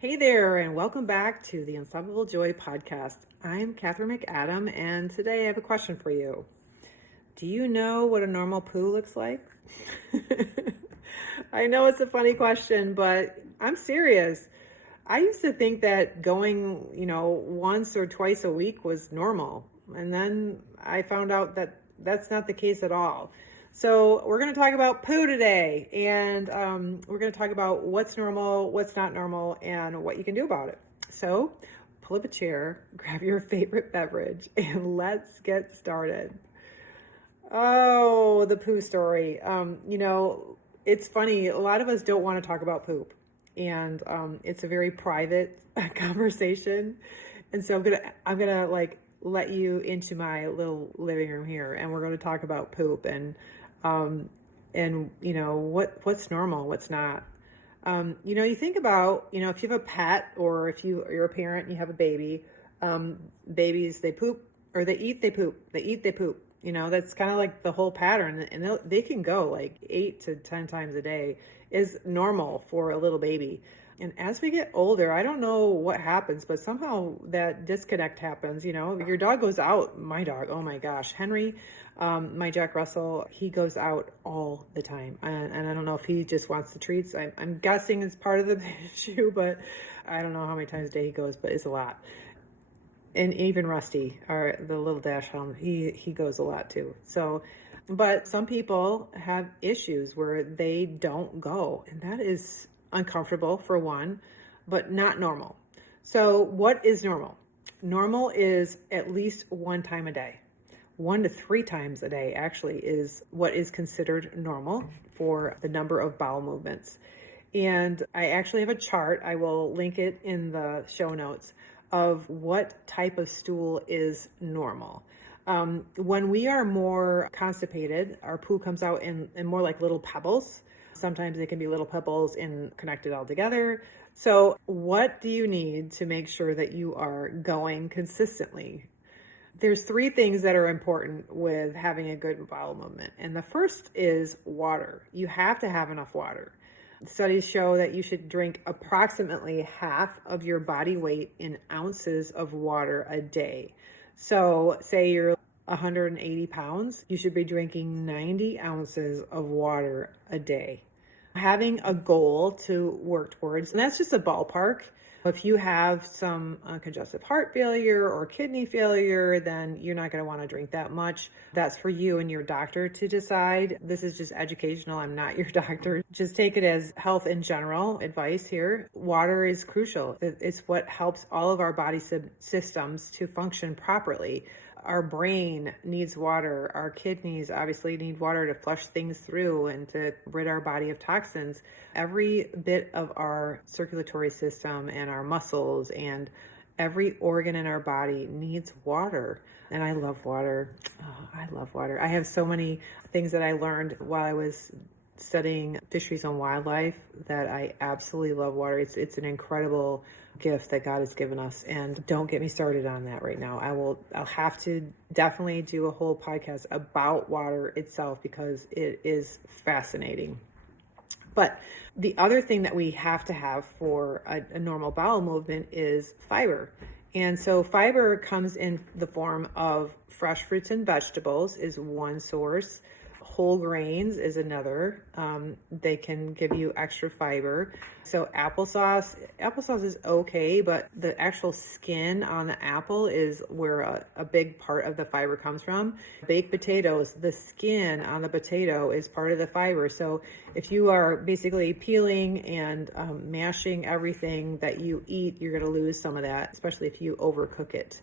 Hey there, and welcome back to the Unstoppable Joy podcast. I'm Kathryn McAdam, and today I have a question for you. Do you know what a normal poo looks like? I know it's a funny question, but I'm serious. I used to think that going, once or twice a week was normal. And then I found out that that's not the case at all. So we're going to talk about poo today, and we're going to talk about what's normal, what's not normal, and what you can do about it. So pull up a chair, grab your favorite beverage, and let's get started. Oh, the poo story. It's funny. A lot of us don't want to talk about poop, and it's a very private conversation. And so I'm gonna let you into my little living room here, and we're going to talk about poop and what's normal, what's not. You think about if you have a pet or if you're a parent and you have a baby, babies, they poop or they eat, they poop, they eat, they poop. That's kind of like the whole pattern, and they can go like 8 to 10 times a day is normal for a little baby. And as we get older, I don't know what happens, but somehow that disconnect happens. Your dog goes out. My dog, oh my gosh, Henry, my Jack Russell, he goes out all the time. And I don't know if he just wants the treats. I'm guessing it's part of the issue, but I don't know how many times a day he goes, but it's a lot. And even Rusty, the little dash hound, he goes a lot too. So, but some people have issues where they don't go, and that is uncomfortable for one, but not normal. So what is normal? Normal is at least one time a day. 1 to 3 times a day actually is what is considered normal for the number of bowel movements. And I actually have a chart. I will link it in the show notes of what type of stool is normal. When we are more constipated, our poo comes out in more like little pebbles. Sometimes it can be little pebbles and connected all together. So what do you need to make sure that you are going consistently? There's 3 things that are important with having a good bowel movement. And the first is water. You have to have enough water. Studies show that you should drink approximately half of your body weight in ounces of water a day. So say you're 180 pounds, you should be drinking 90 ounces of water a day. Having a goal to work towards, and that's just a ballpark. If you have some congestive heart failure or kidney failure, then you're not going to want to drink that much. That's for you and your doctor to decide. This is just educational. I'm not your doctor. Just take it as health in general advice here. Water is crucial. It's what helps all of our body systems to function properly. Our brain needs water. Our kidneys obviously need water to flush things through and to rid our body of toxins. Every bit of our circulatory system and our muscles and every organ in our body needs water. And I love water. Oh, I love water. I have so many things that I learned while I was studying fisheries and wildlife that I absolutely love water. It's an incredible gift that God has given us, and don't get me started on that right now. I'll have to definitely do a whole podcast about water itself because it is fascinating. But the other thing that we have to have for a normal bowel movement is fiber. And so fiber comes in the form of fresh fruits and vegetables is one source. Whole grains is another. They can give you extra fiber. So applesauce is okay, but the actual skin on the apple is where a big part of the fiber comes from. Baked potatoes, the skin on the potato is part of the fiber. So if you are basically peeling and mashing everything that you eat, you're going to lose some of that, especially if you overcook it.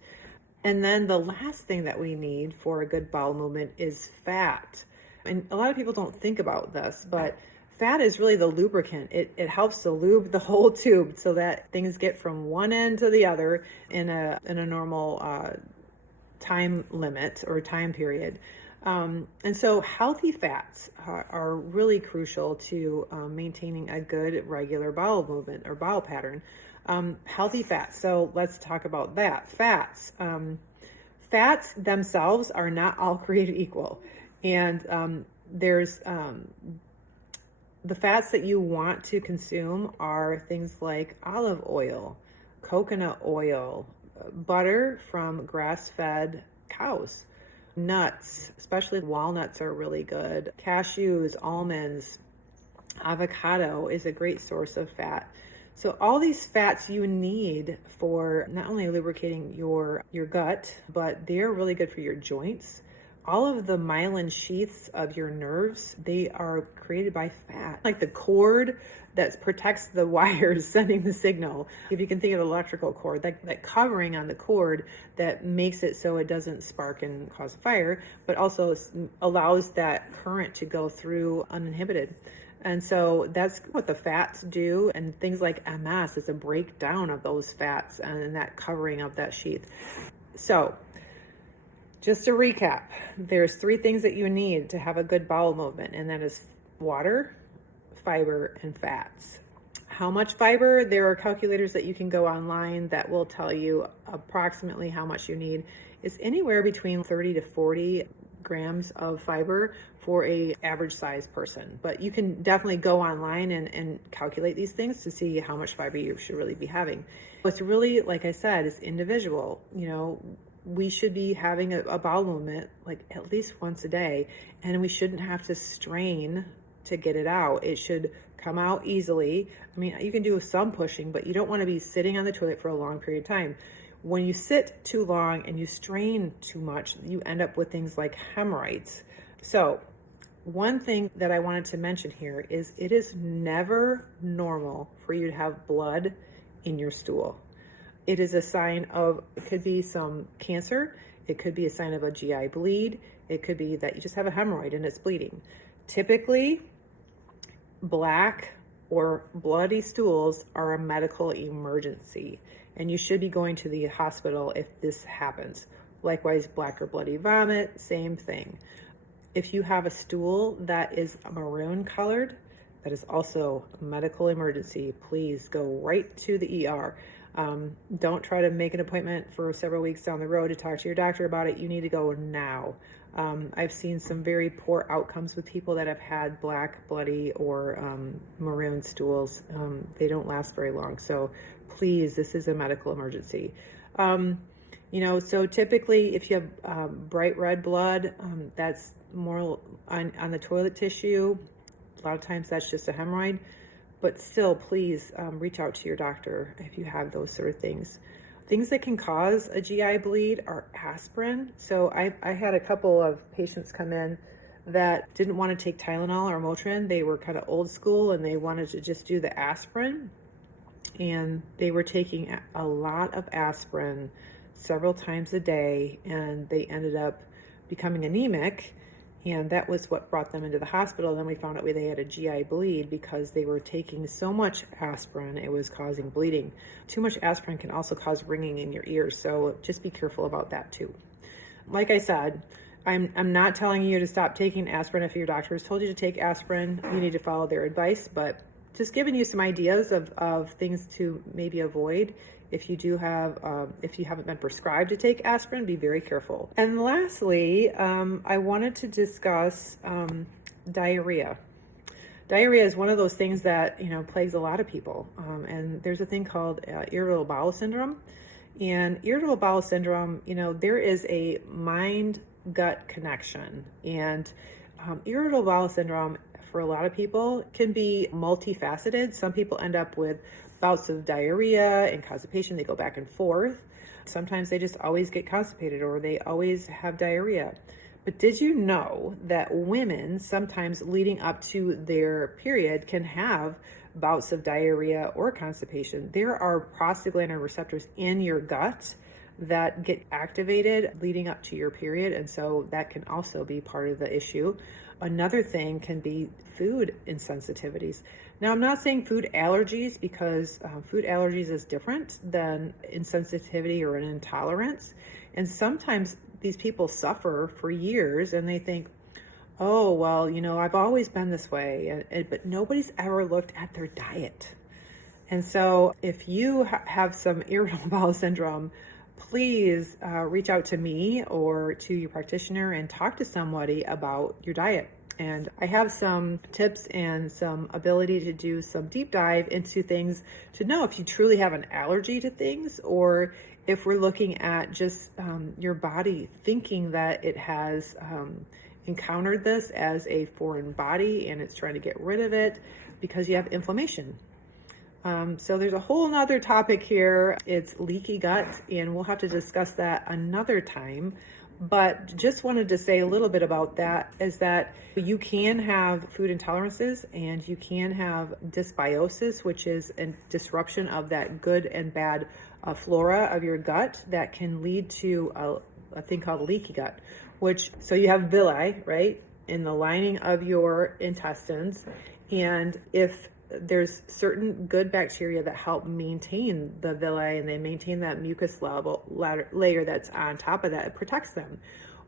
And then the last thing that we need for a good bowel movement is fat. And a lot of people don't think about this, but fat is really the lubricant. It helps to lube the whole tube so that things get from one end to the other in a normal time limit or time period. And so healthy fats are really crucial to maintaining a good regular bowel movement or bowel pattern. Healthy fats. So let's talk about that. Fats. Fats themselves are not all created equal. And there's The fats that you want to consume are things like olive oil, coconut oil, butter from grass-fed cows, nuts, especially walnuts are really good, cashews, almonds, avocado is a great source of fat. So all these fats you need for not only lubricating your gut, but they're really good for your joints. All of the myelin sheaths of your nerves, they are created by fat. Like the cord that protects the wires sending the signal. If you can think of an electrical cord, that covering on the cord that makes it so it doesn't spark and cause a fire, but also allows that current to go through uninhibited. And so that's what the fats do. And things like MS is a breakdown of those fats and that covering of that sheath. So just to recap, there's 3 things that you need to have a good bowel movement, and that is water, fiber, and fats. How much fiber? There are calculators that you can go online that will tell you approximately how much you need. It's anywhere between 30 to 40 grams of fiber for a average size person. But you can definitely go online and calculate these things to see how much fiber you should really be having. What's really, like I said, is individual. We should be having a bowel movement like at least once a day, and we shouldn't have to strain to get it out. It should come out easily. I mean, you can do some pushing, but you don't want to be sitting on the toilet for a long period of time. When you sit too long and you strain too much, you end up with things like hemorrhoids. So one thing that I wanted to mention here is it is never normal for you to have blood in your stool. It is a sign of, it could be some cancer, it could be a sign of a GI bleed, it could be that you just have a hemorrhoid and it's bleeding. Typically, black or bloody stools are a medical emergency, and you should be going to the hospital if this happens. Likewise, black or bloody vomit, same thing. If you have a stool that is maroon colored, that is also a medical emergency. Please go right to the ER. Don't try to make an appointment for several weeks down the road to talk to your doctor about it. You need to go now. I've seen some very poor outcomes with people that have had black, bloody, or maroon stools. They don't last very long. So please, this is a medical emergency. So typically if you have bright red blood, that's more on the toilet tissue. A lot of times that's just a hemorrhoid. But still, please reach out to your doctor if you have those sort of things. Things that can cause a GI bleed are aspirin. So I had a couple of patients come in that didn't want to take Tylenol or Motrin. They were kind of old school and they wanted to just do the aspirin. And they were taking a lot of aspirin several times a day, and they ended up becoming anemic. And that was what brought them into the hospital. Then we found out they had a GI bleed because they were taking so much aspirin, it was causing bleeding. Too much aspirin can also cause ringing in your ears, so just be careful about that too. Like I said, I'm not telling you to stop taking aspirin. If your doctor has told you to take aspirin, you need to follow their advice, but just giving you some ideas of things to maybe avoid. If you haven't been prescribed to take aspirin, be very careful. And lastly, I wanted to discuss diarrhea. Diarrhea is one of those things that plagues a lot of people. And there's a thing called irritable bowel syndrome. And irritable bowel syndrome, there is a mind-gut connection. And irritable bowel syndrome, for a lot of people, can be multifaceted. Some people end up with bouts of diarrhea and constipation. They go back and forth. Sometimes they just always get constipated or they always have diarrhea. But did you know that women, sometimes leading up to their period, can have bouts of diarrhea or constipation? There are prostaglandin receptors in your gut that get activated leading up to your period, and so that can also be part of the issue. Another thing can be food insensitivities. Now, I'm not saying food allergies, because food allergies is different than insensitivity or an intolerance. And sometimes these people suffer for years and they think, oh, well, I've always been this way, but nobody's ever looked at their diet. And so if you have some irritable bowel syndrome, please reach out to me or to your practitioner and talk to somebody about your diet. And I have some tips and some ability to do some deep dive into things to know if you truly have an allergy to things, or if we're looking at just your body thinking that it has encountered this as a foreign body and it's trying to get rid of it because you have inflammation. So there's a whole nother topic here. It's leaky gut, and we'll have to discuss that another time. But just wanted to say a little bit about that, is that you can have food intolerances and you can have dysbiosis, which is a disruption of that good and bad flora of your gut that can lead to a thing called leaky gut, so you have villi, right, in the lining of your intestines. And if there's certain good bacteria that help maintain the villi and they maintain that mucus layer that's on top of that, it protects them.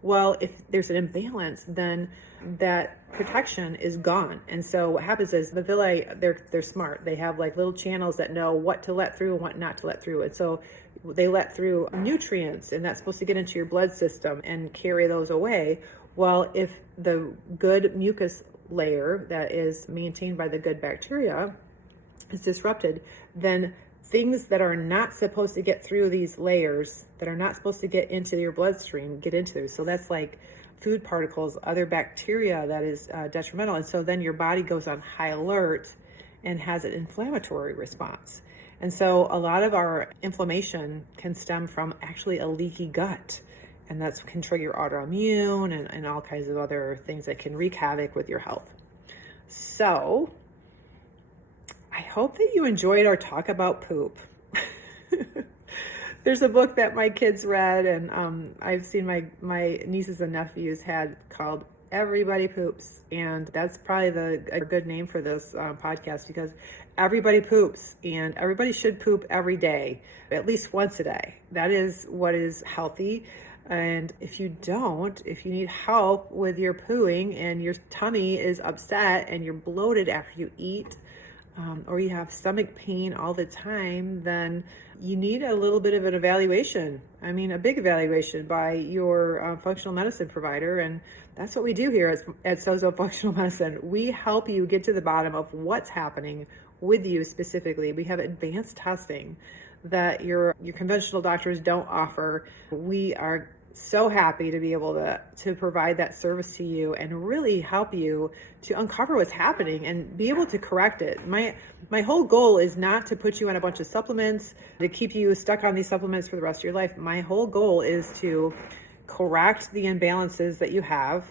Well, if there's an imbalance, then that protection is gone. And so what happens is the villi, they're smart. They have like little channels that know what to let through and what not to let through. And so they let through nutrients, and that's supposed to get into your blood system and carry those away. Well, if the good mucus layer that is maintained by the good bacteria is disrupted, then things that are not supposed to get through these layers, that are not supposed to get into your bloodstream, get into it. So that's like food particles, other bacteria that is detrimental. And so then your body goes on high alert and has an inflammatory response. And so a lot of our inflammation can stem from actually a leaky gut. And that can trigger autoimmune and all kinds of other things that can wreak havoc with your health. So I hope that you enjoyed our talk about poop. There's a book that my kids read, and I've seen my nieces and nephews had, called Everybody Poops. And that's probably a good name for this podcast, because everybody poops, and everybody should poop every day, at least once a day. That is what is healthy. And if you need help with your pooing and your tummy is upset and you're bloated after you eat, or you have stomach pain all the time, then you need a little bit of an evaluation. I mean, a big evaluation by your functional medicine provider. And that's what we do here at So-So Functional Medicine. We help you get to the bottom of what's happening with you specifically. We have advanced testing that your conventional doctors don't offer. We are so happy to be able to provide that service to you and really help you to uncover what's happening and be able to correct it. My whole goal is not to put you on a bunch of supplements, to keep you stuck on these supplements for the rest of your life. My whole goal is to correct the imbalances that you have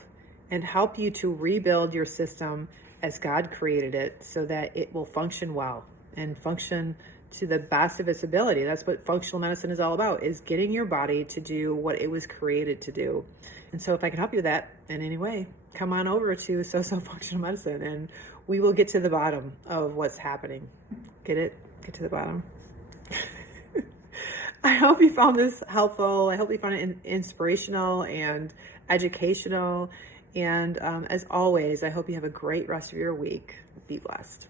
and help you to rebuild your system as God created it, so that it will function well and function to the best of its ability. That's what functional medicine is all about, is getting your body to do what it was created to do. And so if I can help you with that in any way, come on over to So-So Functional Medicine and we will get to the bottom of what's happening. Get it? Get to the bottom. I hope you found this helpful. I hope you found it inspirational and educational. And as always, I hope you have a great rest of your week. Be blessed.